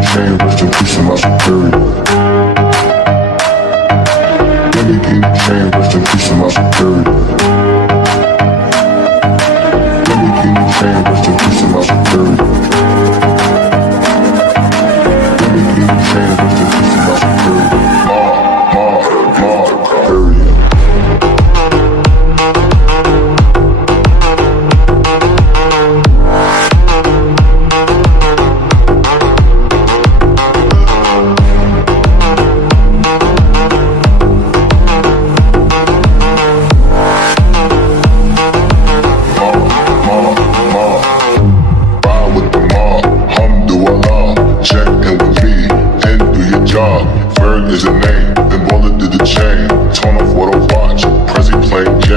chain, rest in peace to my superior. Lamborghini chain, rest in peace to my superior. Lamborghini chain, rest in peace to my superior. Lamborghini chain, rest in peace to my superior. Superior. Bird is a name, then bullet did the chain. Torn off what I watch, Prezi playing J.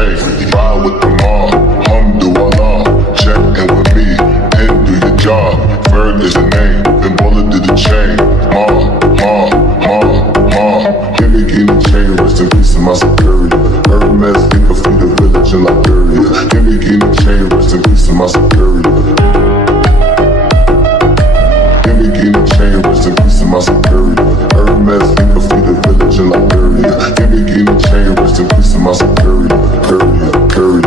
Ride with the mob, alhamdulillah. Check in with me, and do your job. Bird is a name, then bullet did the chain. Lamborghini chain, rest in peace to my superior. Hermes, think of feed the village in Liberia. Lamborghini chain, rest in peace to my superior. Lamborghini chain, rest in peace to my superior. Hermes, think of feed the village in Liberia. Lamborghini chain, rest in peace to my superior. Period.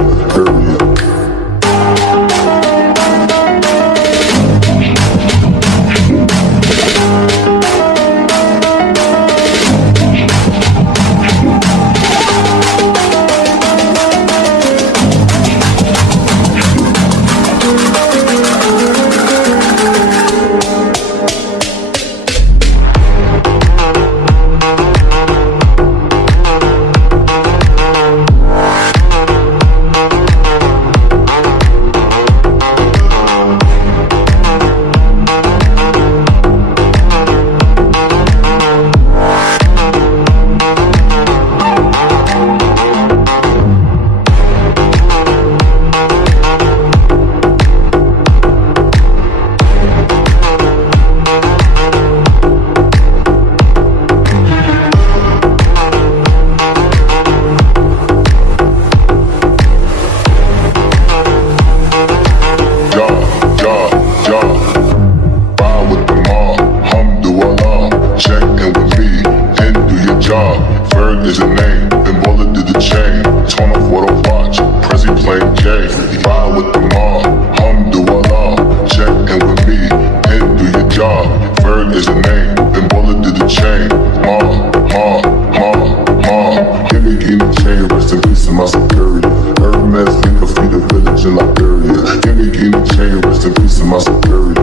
Bird is a name, then bullet did the chain. Torn off what I watch, Prezi playing J. Ride with the mob, alhamdulillah. Check in with me, and do your job. Bird is a name, then bullet did the chain. Lamborghini chain, rest in peace to my superior. Hermes, think of feed the village in Liberia. Lamborghini chain, rest in peace to my superior.